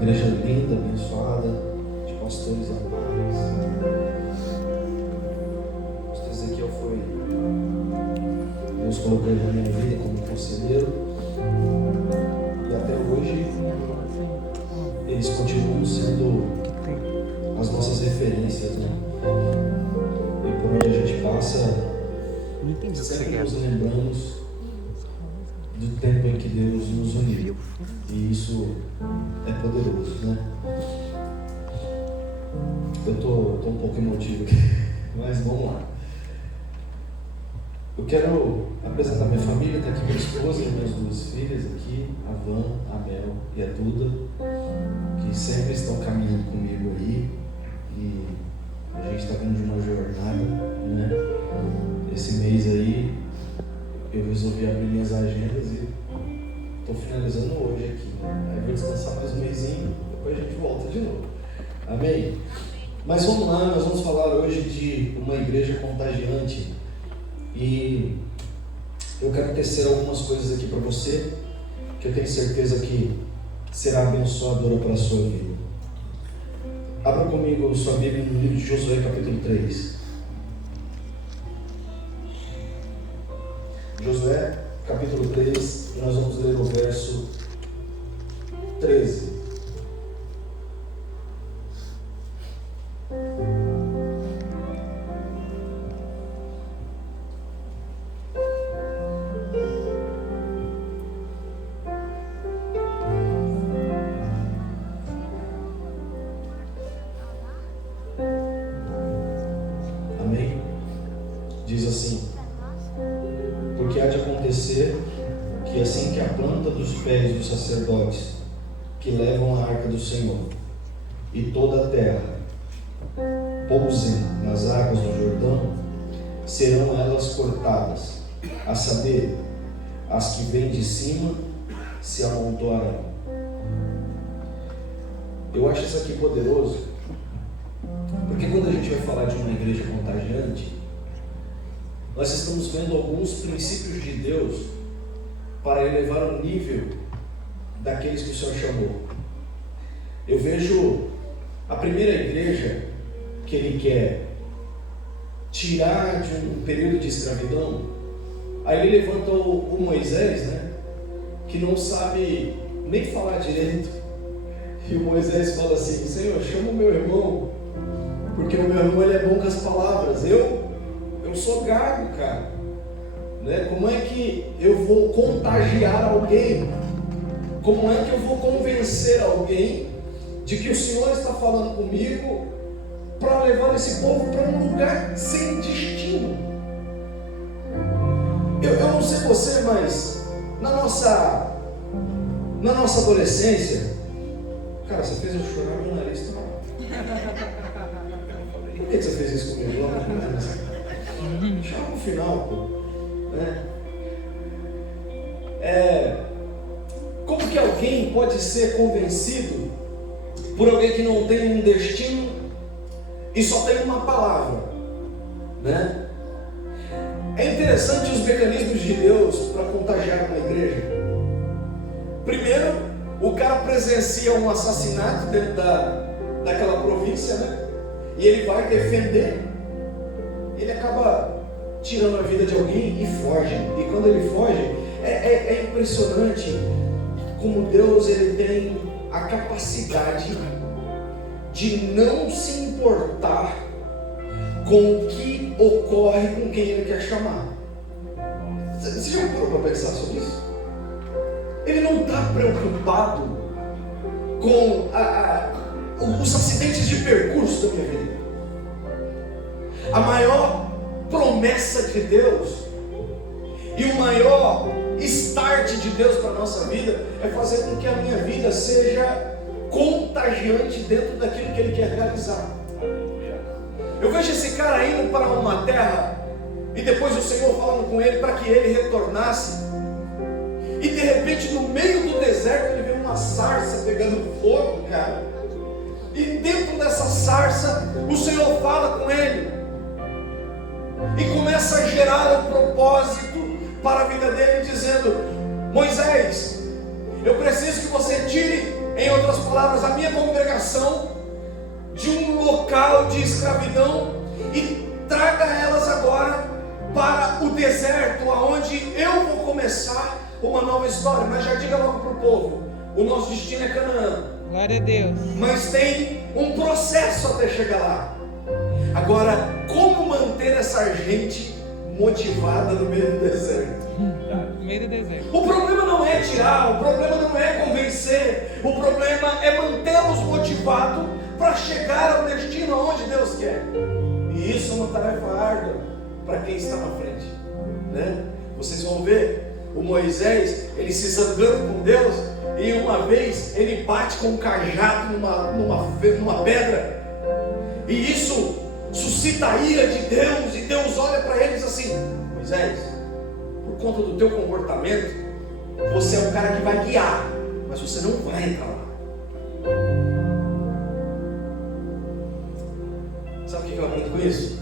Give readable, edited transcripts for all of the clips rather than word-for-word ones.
Igreja linda, abençoada, de pastores amados. Pastor Ezequiel foi, Deus colocou ele na minha vida como conselheiro, e até hoje eles continuam sendo as nossas referências, né? E por onde a gente passa, sempre nos lembramos do tempo em que Deus nos uniu, e isso é poderoso, né? Eu tô um pouco emotivo aqui, mas vamos lá. Eu quero apresentar minha família. Está aqui minha esposa e minhas duas filhas aqui, a Van, a Mel e a Duda, que sempre estão caminhando comigo aí, e a gente está vindo de uma jornada, né? Esse mês aí eu resolvi abrir minhas agendas e estou finalizando hoje aqui, né? Aí vou descansar mais um mêsinho, depois a gente volta de novo. Amém? Mas vamos lá, nós vamos falar hoje de uma igreja contagiante, e eu quero tecer algumas coisas aqui para você, que eu tenho certeza que será abençoadora para a sua vida. Abra comigo sua Bíblia no livro de Josué, capítulo 3. Josué, capítulo 3, e nós vamos ler o verso 13. Amém? Diz assim: porque há de acontecer que assim que a planta dos pés dos sacerdotes que levam a arca do Senhor e toda a terra pousem nas águas do Jordão, serão elas cortadas, a saber, as que vêm de cima se amontoarão. Eu acho isso aqui poderoso, porque quando a gente vai falar de uma igreja contagiante, nós estamos vendo alguns princípios de Deus para elevar o nível daqueles que o Senhor chamou. Eu vejo a primeira igreja que Ele quer tirar de um período de escravidão. Aí Ele levanta o Moisés, né, que não sabe nem falar direito, e o Moisés fala assim: Senhor, chama o meu irmão, porque o meu irmão ele é bom com as palavras, eu sou gago, cara, né? Como é que eu vou contagiar alguém? Como é que eu vou convencer alguém de que o Senhor está falando comigo para levar esse povo para um lugar sem destino? Eu não sei você, mas na nossa adolescência, cara, você fez eu chorar, meu nariz tá mal. Por que você fez isso comigo? Chama no final, pô, né? Como que alguém pode ser convencido por alguém que não tem um destino e só tem uma palavra, né? É interessante os mecanismos de Deus para contagiar uma igreja. Primeiro, o cara presencia um assassinato dentro daquela província, né? E ele vai defender. Ele acaba tirando a vida de alguém e foge. E quando ele foge, é impressionante como Deus ele tem a capacidade de não se importar com o que ocorre com quem Ele quer chamar. Você já parou para pensar sobre isso? Ele não está preocupado com os acidentes de percurso da minha vida. A maior promessa de Deus e o maior start de Deus para a nossa vida é fazer com que a minha vida seja contagiante dentro daquilo que Ele quer realizar. Eu vejo esse cara indo para uma terra e depois o Senhor falando com ele para que ele retornasse, e de repente no meio do deserto ele vê uma sarça pegando fogo, cara, e dentro dessa sarça o Senhor fala com ele e começa a gerar um propósito para a vida dele, dizendo: Moisés, eu preciso que você tire, em outras palavras, palavras, a minha congregação de um local de escravidão e traga elas agora para o deserto, aonde eu vou começar uma nova história. Mas já diga logo para o povo, o nosso destino é Canaã. Glória a Deus. Mas tem um processo até chegar lá. Agora, como manter essa gente motivada no meio do deserto? No meio do deserto. O problema não é tirar, o problema não é convencer, o problema é mantê-los motivados para chegar ao destino aonde Deus quer. E isso é uma tarefa árdua para quem está na frente, né? Vocês vão ver o Moisés, ele se zangando com Deus, e uma vez ele bate com um cajado numa pedra, e isso suscita a ira de Deus, e Deus olha para eles assim: Moisés, por conta do teu comportamento, você é o cara que vai guiar, mas você não vai entrar lá. Sabe o que eu aprendo com isso?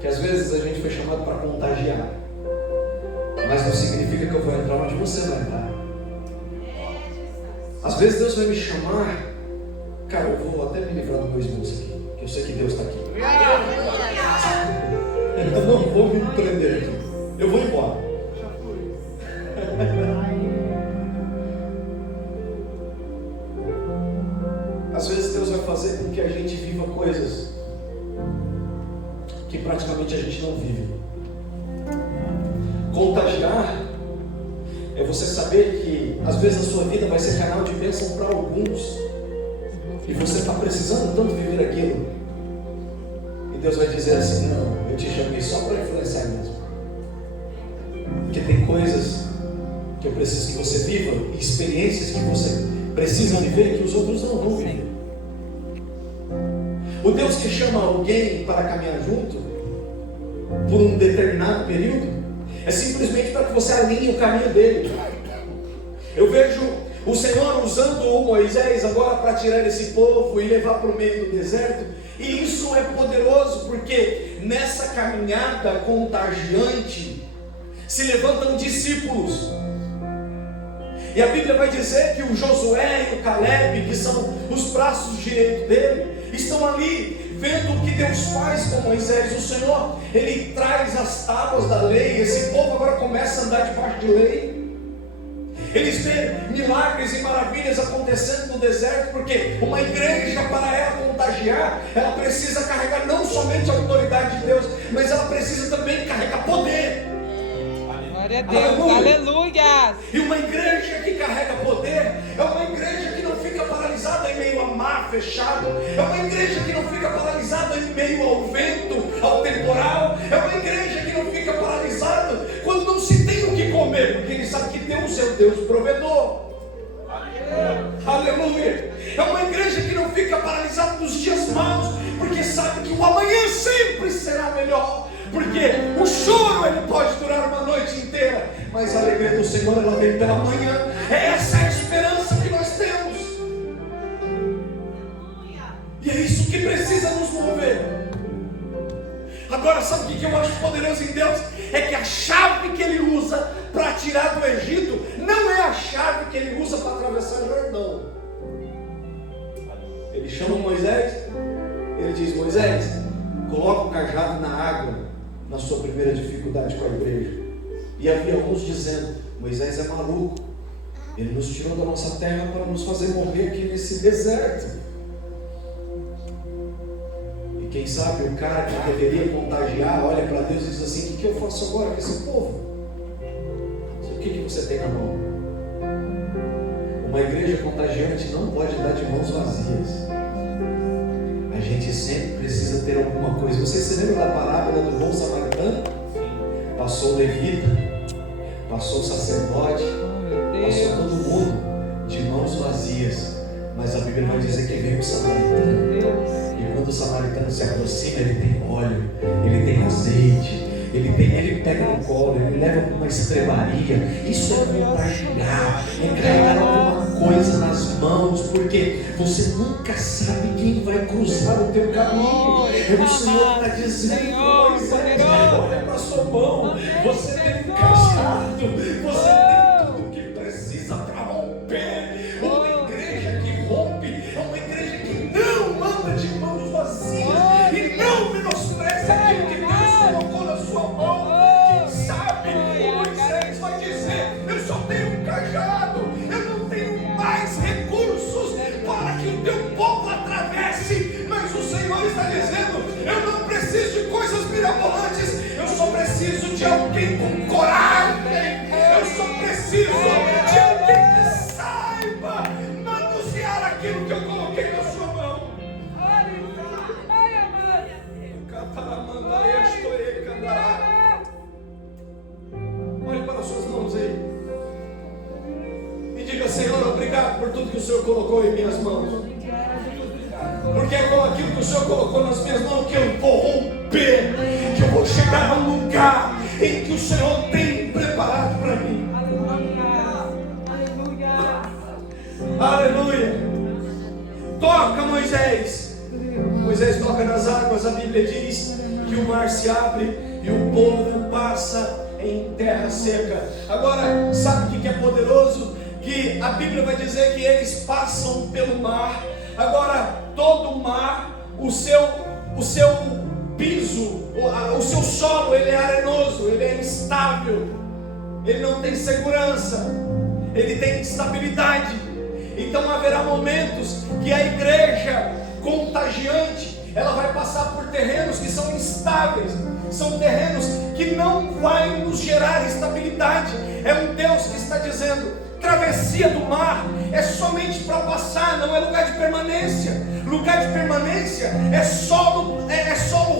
Que às vezes a gente foi chamado para contagiar, mas não significa que eu vou entrar onde você vai entrar. Às vezes Deus vai me chamar, cara, eu vou até me livrar do meu esposo aqui, que eu sei que Deus está aqui. Eu não vou me prender aqui, eu vou embora. Às vezes Deus vai fazer com que a gente viva coisas que praticamente a gente não vive. Contagiar é você saber que às vezes a sua vida vai ser canal de bênção para alguns, e você está precisando tanto viver aquilo, e Deus vai dizer assim: não, eu te chamei só para influenciar mesmo, porque tem coisas que eu preciso que você viva, e experiências que você precisa viver que os outros não vão viver. O Deus que chama alguém para caminhar junto por um determinado período é simplesmente para que você alinhe o caminho dele. Eu vejo o Senhor usando o Moisés agora para tirar esse povo e levar para o meio do deserto, e isso é poderoso, porque nessa caminhada contagiante se levantam discípulos. E a Bíblia vai dizer que o Josué e o Caleb, que são os braços direitos dele, estão ali vendo o que Deus faz com Moisés. O Senhor, ele traz as tábuas da lei. Esse povo agora começa a andar debaixo de lei. Eles veem milagres e maravilhas acontecendo no deserto, porque uma igreja, para ela contagiar, ela precisa carregar não somente a autoridade de Deus, mas ela precisa também carregar poder. Glória a Deus, aleluia! E uma igreja que carrega poder é uma igreja que não fica paralisada em meio a mar fechado, é uma igreja que não fica paralisada em meio ao vento, ao temporal, é uma igreja que não fica paralisada quando não se tem o que comer, porque ele sabe que Deus é o Deus provedor. Aleluia! É uma igreja que não fica paralisada nos dias maus, porque sabe que o amanhã sempre será melhor. Porque o choro ele pode durar uma noite inteira, mas a alegria do Senhor ela vem pela manhã. É essa a esperança que nós temos. E é isso que precisa nos mover. Agora, sabe o que eu acho poderoso em Deus? É que a chave que Ele usa para tirar do Egito não é a chave que Ele usa para atravessar o Jordão. Ele chama Moisés, ele diz: Moisés, coloca o cajado na água na sua primeira dificuldade com a igreja. E havia alguns dizendo: Moisés é maluco, ele nos tirou da nossa terra para nos fazer morrer aqui nesse deserto. E quem sabe o cara que deveria contagiar olha para Deus e diz assim: o que eu faço agora com esse povo? O que você tem na mão? Uma igreja contagiante não pode dar de mãos vazias. A gente sempre precisa ter alguma coisa. Você se lembra da parábola do bom samaritano? Passou o levita, passou o sacerdote, passou todo mundo de mãos vazias, mas a Bíblia vai dizer que veio o samaritano. E quando o samaritano se aproxima, ele tem óleo, ele tem azeite, ele pega no colo, ele leva para uma estrebaria. Isso é contagiar, é carregar alguma coisa nas mãos, porque você nunca sabe quem vai cruzar o teu caminho. O Senhor está dizendo: olha para a sua mão, você tem um cajado, você tem tudo o que precisa para romper. Uma igreja que rompe por tudo que o Senhor colocou em minhas mãos. Porque é com aquilo que o Senhor colocou nas minhas mãos que eu vou romper, que eu vou chegar a um lugar em que o Senhor tem preparado para mim. Aleluia. Toca, Moisés. Moisés toca nas águas. A Bíblia diz que o mar se abre e o povo passa em terra seca. Agora, sabe o que é poderoso? Que a Bíblia vai dizer que eles passam pelo mar. Agora, todo o mar, o seu piso, o seu solo, ele é arenoso, ele é instável, ele não tem segurança, ele tem instabilidade. Então haverá momentos que a igreja contagiante, ela vai passar por terrenos que são instáveis, são terrenos que não vai nos gerar estabilidade. É um Deus que está dizendo: travessia do mar é somente para passar, não é lugar de permanência. Lugar de permanência é solo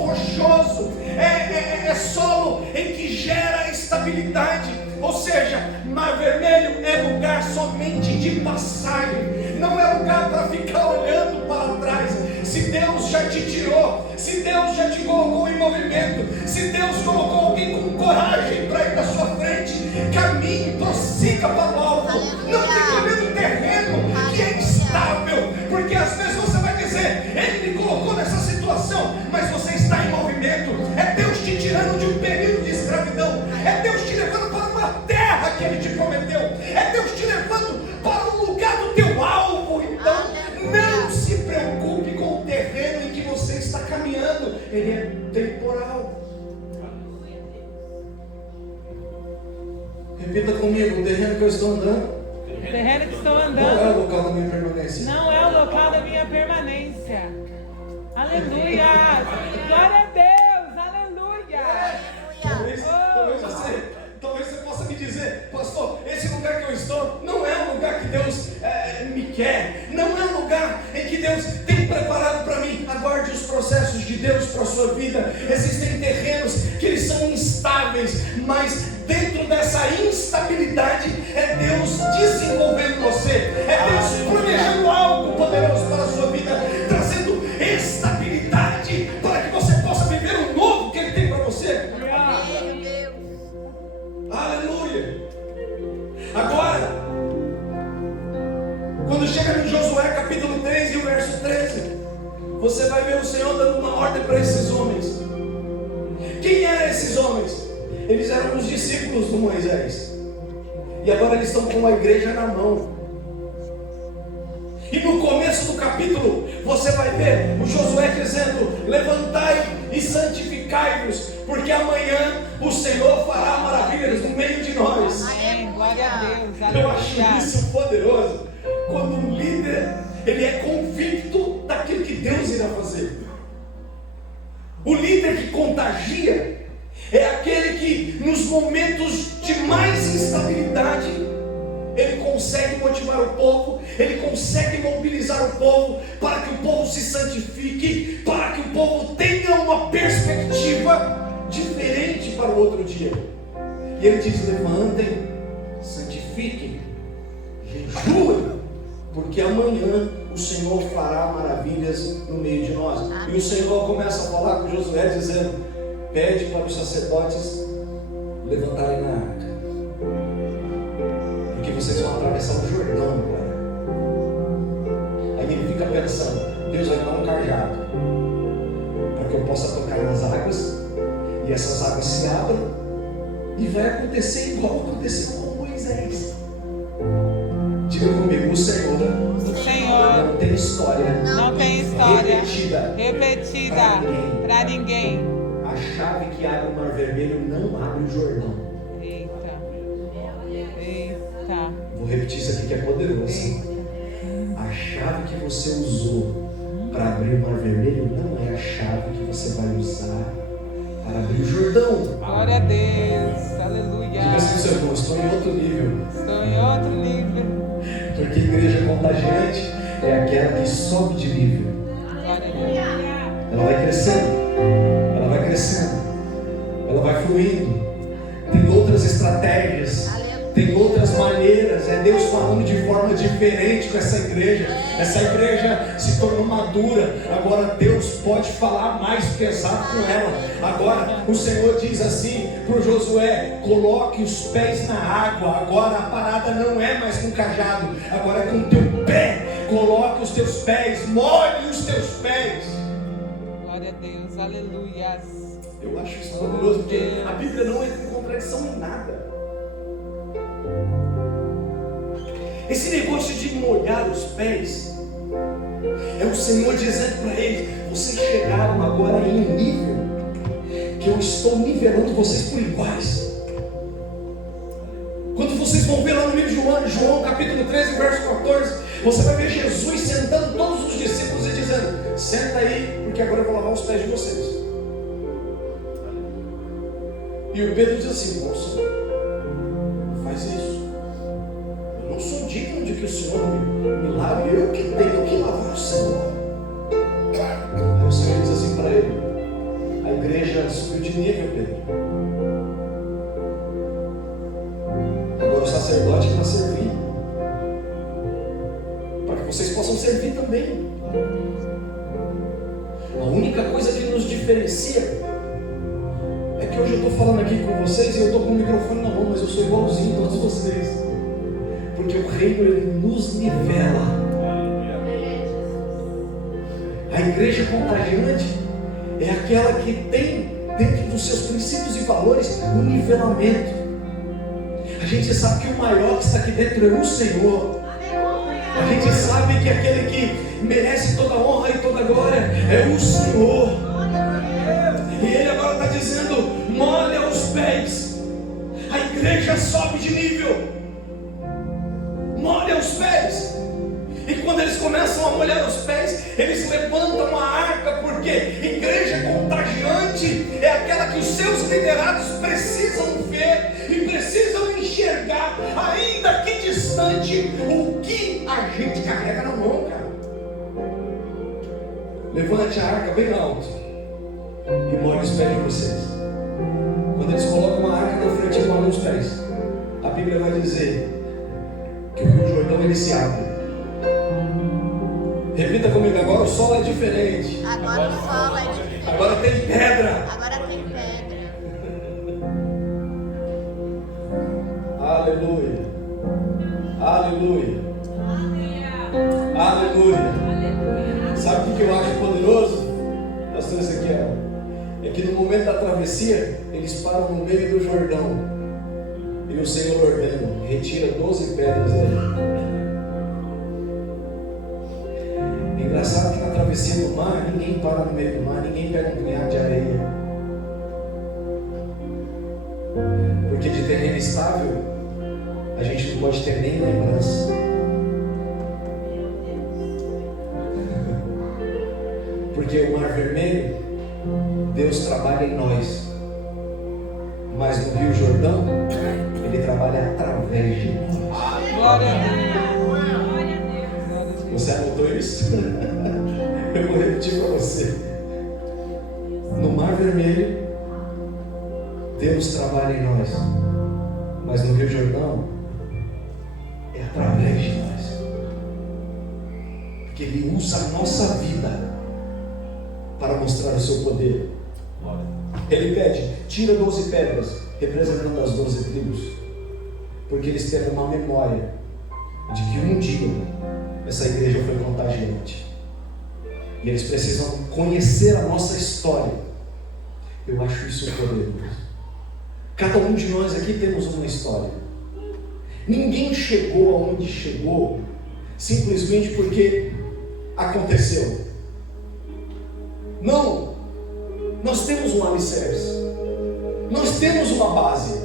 rochoso, é solo em que gera estabilidade. Ou seja, Mar Vermelho é lugar somente de passagem, não é lugar para ficar olhando para trás. Se Deus já te tirou, se Deus já te colocou em movimento, se Deus colocou alguém com coragem para ir na sua frente, caminhe, prossiga para o alvo. Não fique olhando o terreno que é instável, porque às vezes você vai dizer: Ele me colocou nessa situação, mas você está em movimento. É Deus te tirando de um período de escravidão, é Deus te levando para uma terra que Ele te prometeu, é Deus te levando para um lugar do teu alvo. Então não se preocupe com o terreno em que você está caminhando, ele é temporal. Repita comigo: o terreno que eu estou andando, O terreno que estou andando não é o local da minha permanência. não é o local da minha permanência. Aleluia! Glória a Deus! Aleluia! Talvez você possa me dizer: pastor, esse lugar que eu estou não é um lugar que Deus me quer, não é um lugar em que Deus tem preparado para mim. Aguarde os processos de Deus para a sua vida. Existem terrenos que eles são instáveis, mas dentro dessa instabilidade é Deus desenvolvendo você, é Deus planejando algo poderoso para a sua vida, trazendo estabilidade para que você possa viver o novo que Ele tem para você. Aleluia. Agora, quando chega no Josué capítulo 3 e o verso 13, você vai ver o Senhor dando uma ordem para esses homens. Quem eram esses homens? Eles eram os discípulos do Moisés, e agora eles estão com a igreja na mão. E no começo do capítulo você vai ver o Josué dizendo: levantai e santificai-vos, porque amanhã o Senhor fará maravilhas no meio de nós. Amém. Glória a Deus! Eu acho isso poderoso, quando um líder ele é convicto daquilo que Deus irá fazer. O líder que contagia é aquele que nos momentos de mais instabilidade ele consegue motivar o povo, ele consegue mobilizar o povo para que o povo se santifique, para que o povo tenha uma perspectiva diferente para o outro dia. E ele diz: levantem, santifiquem, jejuem, porque amanhã o Senhor fará maravilhas no meio de nós. E o Senhor começa a falar com Josué dizendo: pede para os sacerdotes levantarem na arca, porque vocês vão atravessar o Jordão agora. Aí ele fica pensando: Deus vai dar um cajado para que eu possa tocar nas águas, e essas águas se abram, e vai acontecer igual aconteceu com Moisés. Diga comigo: o Senhor não tem história repetida para ninguém. A chave que abre o Mar Vermelho não abre o Jordão. Eita. Vou repetir isso aqui que é poderoso. A chave que você usou para abrir o Mar Vermelho não é a chave que você vai usar para abrir o Jordão. Glória a Deus, aleluia. Diga assim: seu irmão, estou em outro nível. Estou em outro nível. Porque a igreja contagiante é aquela que sobe de nível. Glória a Deus. Ela vai crescendo, ela vai crescendo, ela vai fluindo. Tem outras estratégias tem outras maneiras, é Deus falando de forma diferente com essa igreja. Essa igreja se tornou madura, agora Deus pode falar mais pesado com ela. Agora o Senhor diz assim para o Josué: coloque os pés na água. Agora a parada não é mais com cajado, agora é com o teu pé. Coloque os teus pés, molhe os teus pés. Glória a Deus, aleluia. Eu acho isso maravilhoso, porque a Bíblia não entra em contradição em nada. Esse negócio de molhar os pés é o Senhor dizendo para eles: vocês chegaram agora em um nível que eu estou nivelando vocês por iguais. Quando vocês vão ver lá no livro de João capítulo 13, verso 14, você vai ver Jesus sentando todos os discípulos e dizendo: senta aí, porque agora eu vou lavar os pés de vocês. E o Pedro diz assim: nossa, não faz isso. Eu não sou digno de que o Senhor me lave, eu que tenho que lavar o Senhor. Aí o Senhor diz assim para ele: a igreja subiu de nível, Pedro. Agora o sacerdote que está servindo, para que vocês possam servir também. A única coisa que nos diferencia é que hoje eu estou falando aqui com vocês e eu estou com o microfone na mão, mas eu sou igualzinho a todos vocês, porque o reino ele nos nivela. A igreja contagiante é aquela que tem dentro dos seus princípios e valores um nivelamento. A gente sabe que o maior que está aqui dentro é o Senhor. A gente sabe que aquele que merece toda honra e toda glória é o Senhor. E Ele agora está dizendo: molha os pés. A igreja sobe de nível. Molha os pés. E quando eles começam a molhar os pés, eles levantam a arca, porque igreja contagiante é aquela que os seus liderados precisam ver e precisam enxergar, ainda que distante, o que a gente carrega na mão, cara. Levante a arca bem alto e molhe os pés de vocês. Quando eles colocam a arca na frente e molham os pés, a Bíblia vai dizer que o Rio Jordão ele se abre. Repita comigo: agora o sol é diferente. Agora o sol é diferente. Agora tem pedra. Agora tem pedra. Aleluia. Aleluia. Aleluia. Sabe o que eu acho poderoso, pastor Ezequiel? É que no momento da travessia, eles param no meio do Jordão. E o Senhor ordena: retira 12 pedras dali. Engraçado que na travessia do mar, ninguém para no meio do mar, ninguém pega um punhado de areia. Porque de terreno estável, a gente não pode ter nem lembrança. Porque o Mar Vermelho, Deus trabalha em nós. Mas no Rio Jordão, Ele trabalha através de nós. Glória a Deus. Você anotou isso? Eu vou repetir para você. No Mar Vermelho, Deus trabalha em nós. Mas no Rio Jordão, é através de nós. Porque Ele usa a nossa vida para mostrar o seu poder. Ele pede: tira 12 pedras, representando as 12 tribos. Porque eles têm uma memória de que um dia essa igreja foi contagiante. E eles precisam conhecer a nossa história. Eu acho isso poderoso. Cada um de nós aqui temos uma história. Ninguém chegou aonde chegou simplesmente porque aconteceu. Não. Nós temos um alicerce. Nós temos uma base.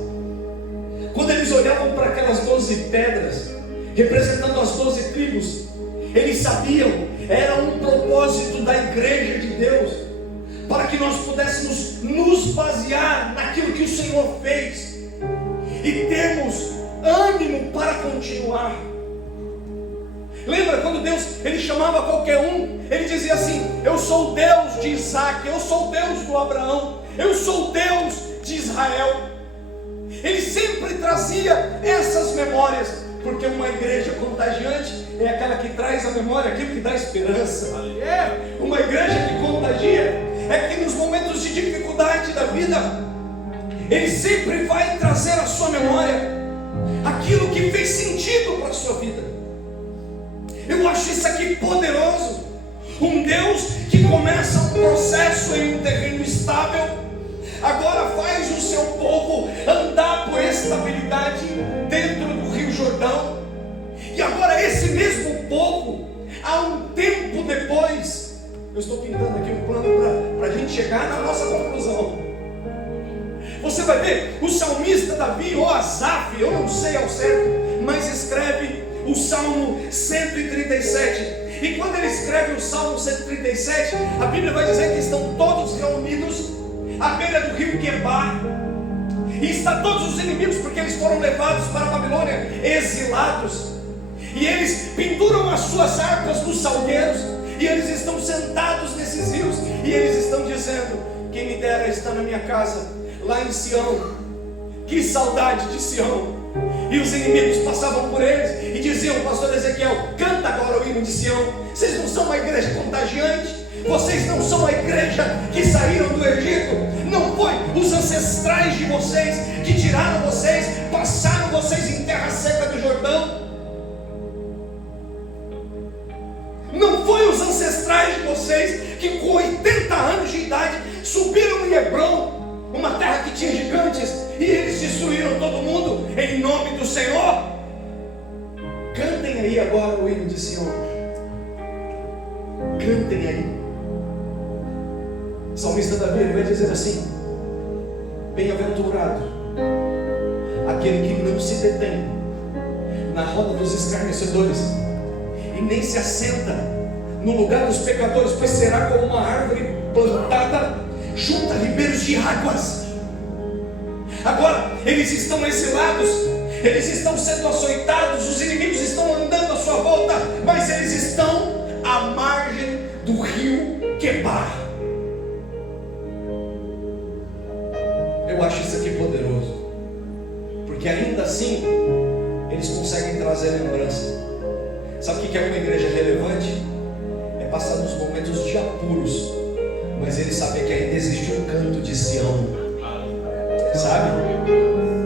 Quando eles olhavam para aquelas 12 pedras, representando as 12 tribos, eles sabiam, era um propósito da igreja de Deus, para que nós pudéssemos nos basear naquilo que o Senhor fez e termos ânimo para continuar. Lembra quando Deus ele chamava qualquer um, ele dizia assim: eu sou o Deus de Isaac, eu sou o Deus do Abraão, eu sou o Deus de Israel. Ele sempre trazia essas memórias, porque uma igreja contagiante é aquela que traz à memória aquilo que dá esperança. Uma igreja que contagia é que nos momentos de dificuldade da vida, ele sempre vai trazer à sua memória aquilo que fez sentido para a sua vida. Eu acho isso aqui poderoso. Um Deus que começa um processo em um terreno estável, agora faz o seu povo andar por estabilidade dentro do Rio Jordão. E agora esse mesmo povo, há um tempo depois, eu estou pintando aqui um plano para a gente chegar na nossa conclusão. Você vai ver, o salmista Davi, ou Asaf, eu não sei ao certo, mas escreve o Salmo 137. E quando ele escreve o Salmo 137, a Bíblia vai dizer que estão todos reunidos à beira do rio Quebar, e está todos os inimigos, porque eles foram levados para a Babilônia, exilados, e eles penduram as suas harpas nos salgueiros, e eles estão sentados nesses rios, e eles estão dizendo: quem me dera estar na minha casa, lá em Sião, que saudade de Sião. E os inimigos passavam por eles e diziam: pastor Ezequiel, canta agora o hino de Sião. Vocês não são uma igreja contagiante? Vocês não são a igreja que saíram do Egito? Não foi os ancestrais de vocês que tiraram vocês, passaram vocês em terra seca do Jordão? Não foi os ancestrais de vocês que com 80 anos de idade subiram em Hebrom, uma terra que tinha gigantes, e eles destruíram todo mundo em nome do Senhor? Cantem aí agora o hino de Sião. Cantem aí. O salmista Davi, ele vai dizer assim: bem-aventurado aquele que não se detém na roda dos escarnecedores, e nem se assenta no lugar dos pecadores, pois será como uma árvore plantada junto a ribeiros de águas. Agora eles estão exilados, eles estão sendo açoitados, os inimigos estão andando à sua volta, mas eles estão à margem do rio Quebar. Eu acho isso aqui poderoso, porque ainda assim eles conseguem trazer lembrança. Sabe o que é uma igreja relevante? É passar nos momentos de apuros, mas ele saber que ainda existe um canto de Sião. Sabe?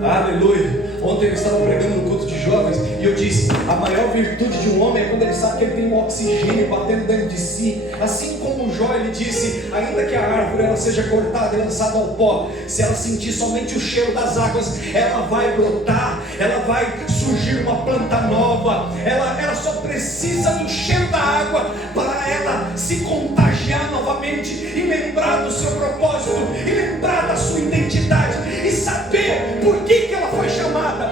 Aleluia. Ontem eu estava pregando no culto de jovens e eu disse: a maior virtude de um homem é quando ele sabe que ele tem um oxigênio batendo dentro de si. Assim como Jó, ele disse: ainda que a árvore ela seja cortada e lançada ao pó, se ela sentir somente o cheiro das águas, ela vai brotar, ela vai surgir uma planta nova. Ela só precisa do cheiro da água para ela se contagiar novamente e lembrar do seu propósito, e lembrar da sua identidade, e saber por que ela foi chamada.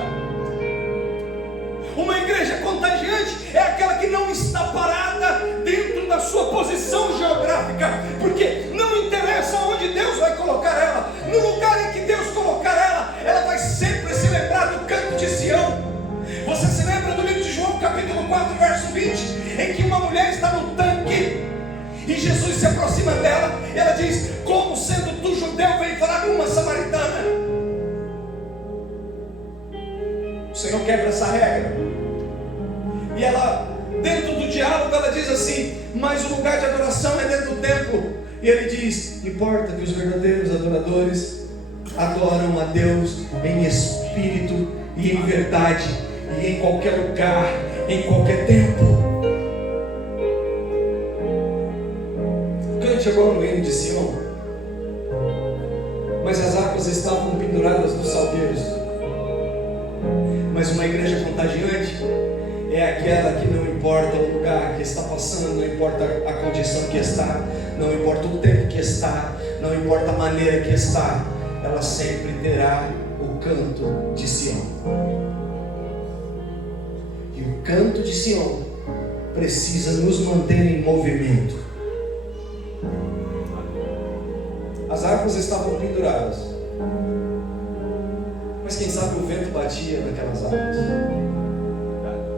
Uma igreja contagiante é aquela que não está parada dentro da sua posição geográfica, porque não interessa onde Deus vai colocar ela, no lugar em que Deus colocar ela vai sempre se lembrar do canto de Sião. Você se lembra do livro de João, capítulo 4, verso 20, em que uma mulher está no tanque e Jesus se aproxima dela e ela diz: como sendo tu judeu, vem falar com uma samaritana? O Senhor quebra essa regra, e ela, dentro do diálogo, ela diz assim: mas o lugar de adoração é dentro do templo. E ele diz: importa que os verdadeiros adoradores adoram a Deus em espírito e em verdade, e em qualquer lugar, em qualquer tempo. Cante agora no hino de Sião. Mas as harpas estavam penduradas nos salgueiros. Mas uma igreja contagiante é aquela que não importa o lugar que está passando, não importa a condição que está, não importa o tempo que está, não importa a maneira que está, ela sempre terá o canto de Sião. E o canto de Sião precisa nos manter em movimento. As harpas estavam penduradas, mas quem sabe o vento batia naquelas harpas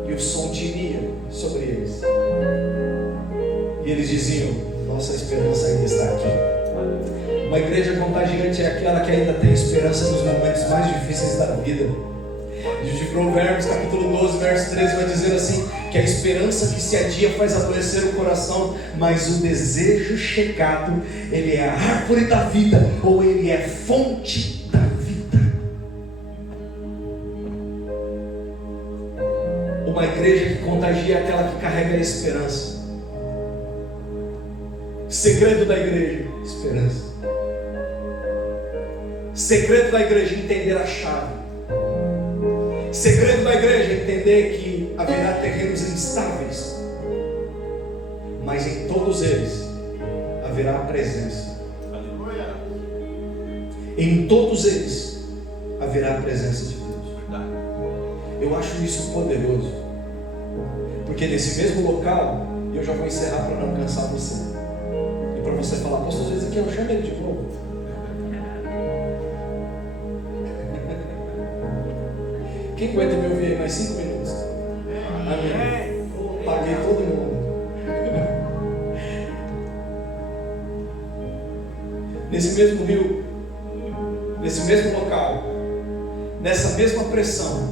e o som tiria sobre eles, e eles diziam: nossa esperança ainda está aqui. Uma igreja contagiante é aquela que ainda tem esperança nos momentos mais difíceis da vida. De Provérbios capítulo 12, verso 13 vai dizer assim, que a esperança que se adia faz adoecer o coração, mas o desejo chegado, ele é a árvore da vida, ou ele é fonte da vida. Uma igreja que contagia é aquela que carrega a esperança. Segredo da igreja, esperança. Segredo da igreja, entender a chave. Segredo da igreja, entender que haverá terrenos instáveis, mas em todos eles haverá a presença. Em todos eles haverá a presença de Deus. Eu acho isso poderoso, porque nesse mesmo local, eu já vou encerrar para não cansar você, e para você falar, pastor Ezequiel, chama ele de novo. Quem aguenta me ouvir aí mais 5 minutos? Amém. Paguei todo mundo. Nesse mesmo rio, nesse mesmo local, nessa mesma pressão,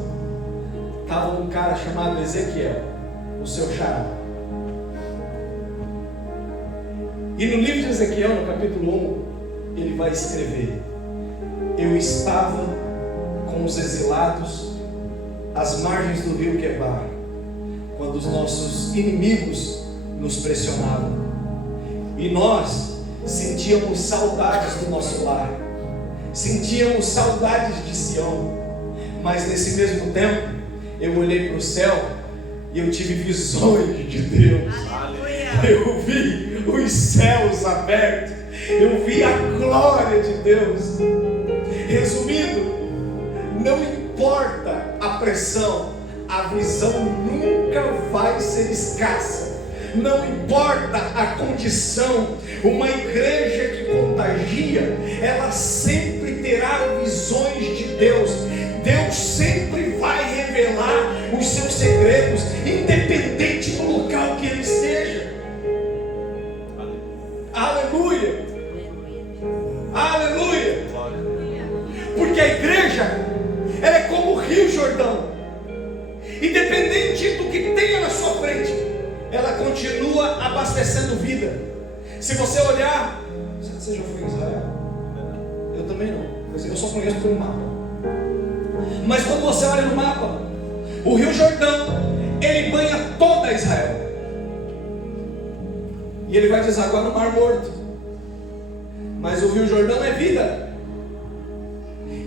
estava um cara chamado Ezequiel, o seu xará. E no livro de Ezequiel, no capítulo 1, ele vai escrever: eu estava com os exilados às margens do rio Quebar, quando os nossos inimigos nos pressionavam, e nós sentíamos saudades do nosso lar, sentíamos saudades de Sião, mas nesse mesmo tempo, eu olhei para o céu e eu tive visões de Deus. Eu vi os céus abertos, eu vi a glória de Deus. Resumindo, não importa a pressão, a visão nunca vai ser escassa. Não importa a condição, uma igreja que contagia, ela sempre terá visões de Deus. Deus sempre vai revelar os seus segredos, independente do local que ele esteja. Aleluia! Aleluia! Porque a igreja, ela é como o Rio Jordão. Independente do que tenha na sua frente, ela continua abastecendo vida. Se você olhar, você já foi em Israel? Eu também não, eu só conheço pelo mapa. Mas quando você olha no mapa, o Rio Jordão, ele banha toda Israel, e ele vai desaguar no Mar Morto. Mas o Rio Jordão é vida.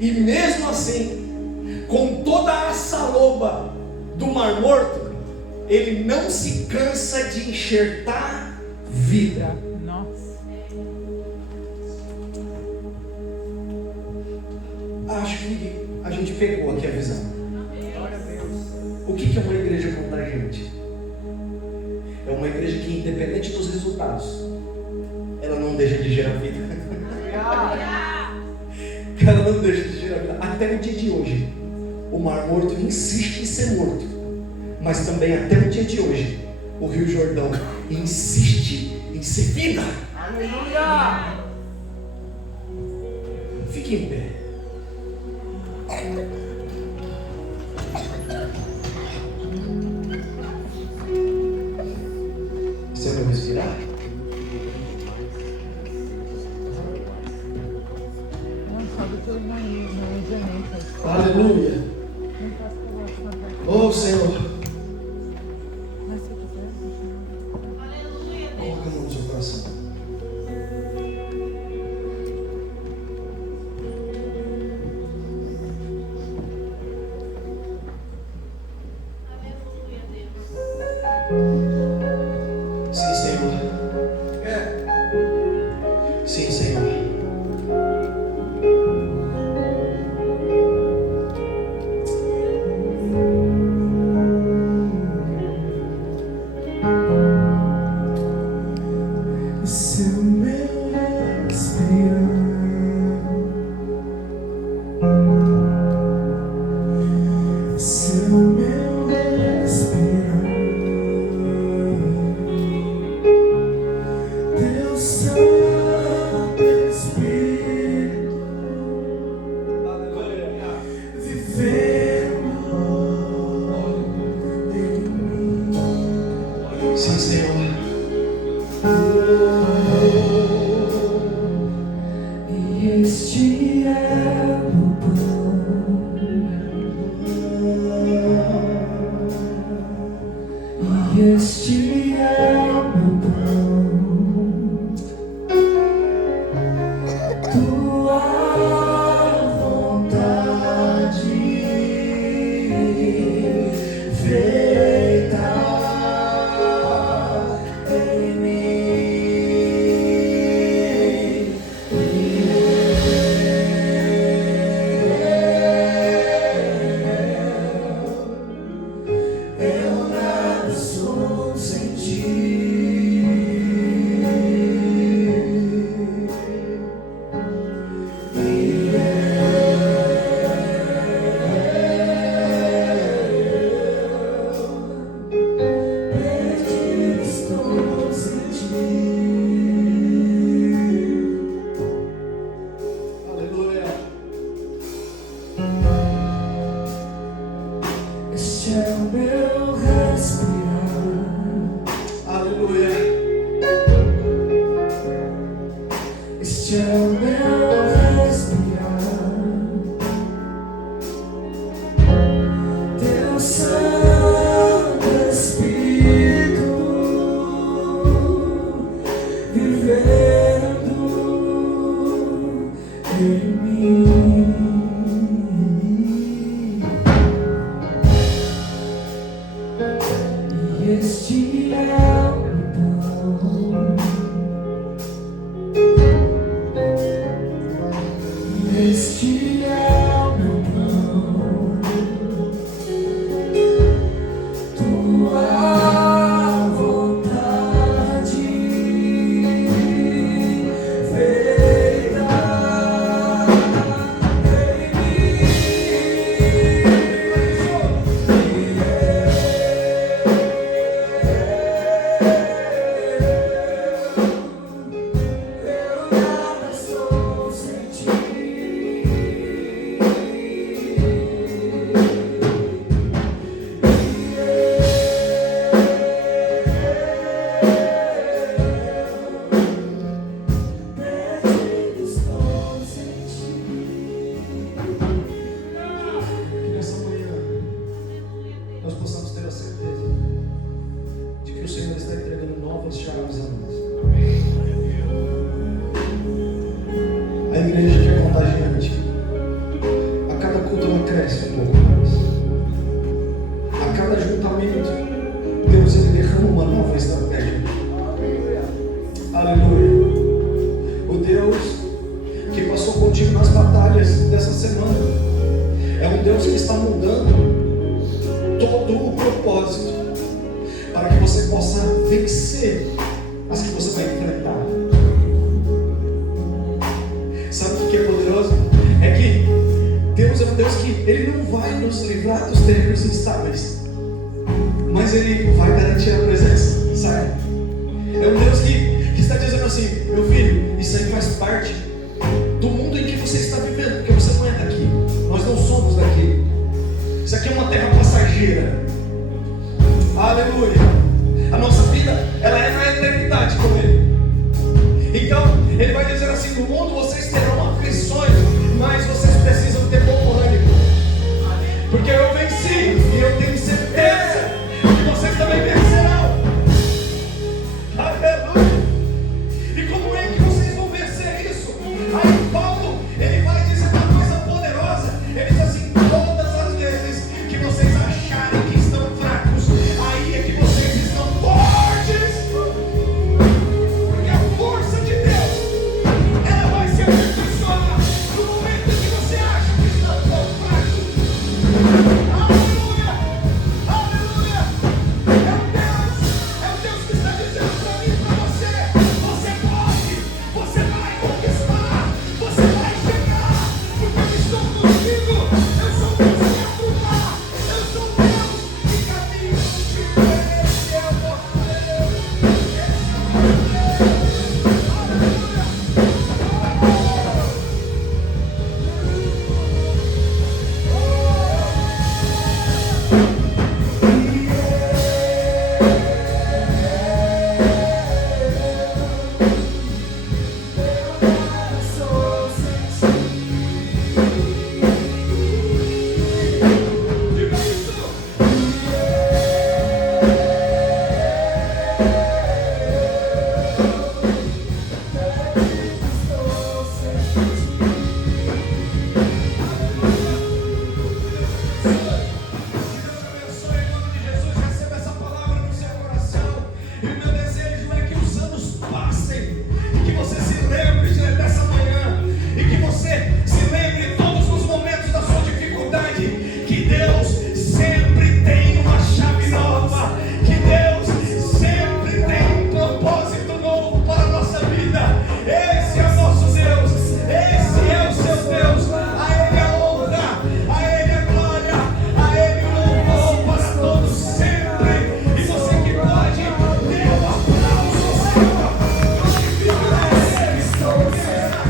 E mesmo assim, com toda a saloba do Mar Morto, ele não se cansa de enxertar vida. Nossa. Acho que a gente pegou aqui a visão. O que é uma igreja contagiante? É uma igreja que, independente dos resultados, ela não deixa de gerar vida. Ela não deixa de gerar vida. Até o dia de hoje, o Mar Morto insiste em ser morto. Mas também até o dia de hoje, o Rio Jordão insiste em ser vida. Aleluia! Fique em pé. Você vai respirar? Aleluia! Oh Senhor! Coloca a mão no seu coração. Sim, Senhor. Sim, Senhor. Senhor. E este é o pão, e este é o meu pão, tua vontade feita em mim. Eu nada sou sem ti. Perdido estou sem ti. Aleluia. Este é o meu respirar. Aleluia. Este é o meu respirar. Teu Santo Espírito vivendo em mim. E este é o pão, este é o meu pão, tua vontade feita em mim. Eu nada sou sem ti. Perdido estou sem ti. Que nessa manhã nós possamos ter a certeza de que o Senhor está entregando novas chaves a nós. A igreja que é contagiante, a cada culto ela cresce um pouco mais. A cada ajuntamento, Deus ele derrama uma nova estratégia. Aleluia. O Deus que passou contigo nas batalhas dessa semana é um Deus que está mudando todo o propósito para que você possa vencer as que você vai enfrentar. Sabe o que é poderoso? É que Deus é um Deus que Ele não vai nos livrar dos terrenos instáveis, mas Ele vai garantir a presença, sabe? É um Deus que está dizendo assim: meu filho, isso aí faz parte do mundo em que você está vivendo, porque você não é daqui, nós não somos daqui. Isso aqui é uma terra passageira. Aleluia. A nossa vida, ela é na eternidade com Ele. Então, Ele vai dizer assim: no mundo vocês terão aflições, mas vocês precisam ter bom ânimo, porque eu venci e eu tenho certeza que vocês também vencerão. Aleluia. E como é que vocês vão vencer isso? Aí Paulo, ele vai dizer uma coisa poderosa. Ele diz assim: todas as vezes que vocês acharem que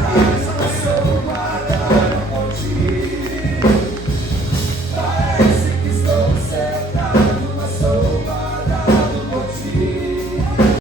Aleluia.